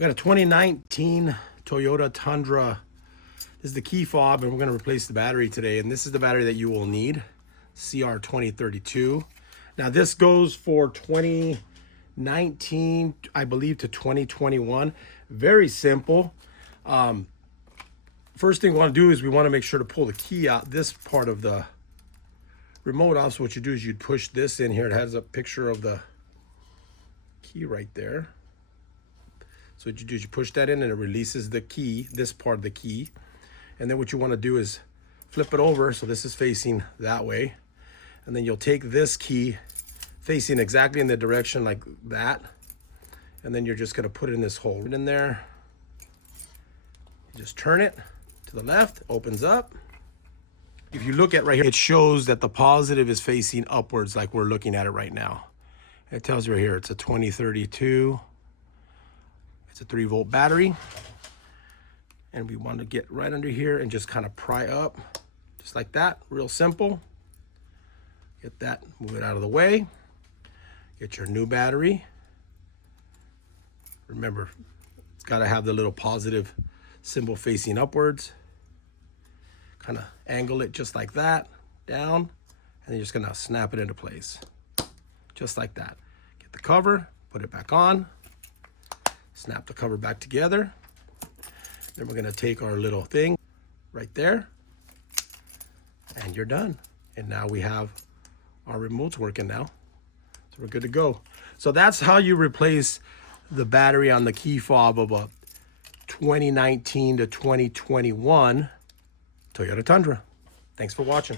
We got a 2019 Toyota Tundra. This is the key fob, and we're going to replace the battery today. And this is the battery that you will need, CR2032. Now this goes for 2019, I believe, to 2021. Very simple. First thing we want to do is we want to make sure to pull the key out, this part of the remote off. So what you do is you'd push this in here. It has a picture of the key right there. So what you do is you push that in and it releases the key, this part of the key. And then what you want to do is flip it over. So this is facing that way. And then you'll take this key facing exactly in the direction like that. And then you're just going to put it in this hole in there. You just turn it to the left, opens up. If you look at right here, it shows that the positive is facing upwards like we're looking at it right now. It tells you right here, it's a 2032. It's a 3-volt battery. And we want to get right under here and just kind of pry up, just like that, real simple. Get that, move it out of the way. Get your new battery. Remember, it's got to have the little positive symbol facing upwards. Kind of angle it just like that, down, and then you're just gonna snap it into place. Just like that. Get the cover, put it back on, snap the cover back together. Then we're gonna take our little thing right there, and you're done. And now we have our remotes working now. So we're good to go. So that's how you replace the battery on the key fob of a 2019 to 2021 Toyota Tundra. Thanks for watching.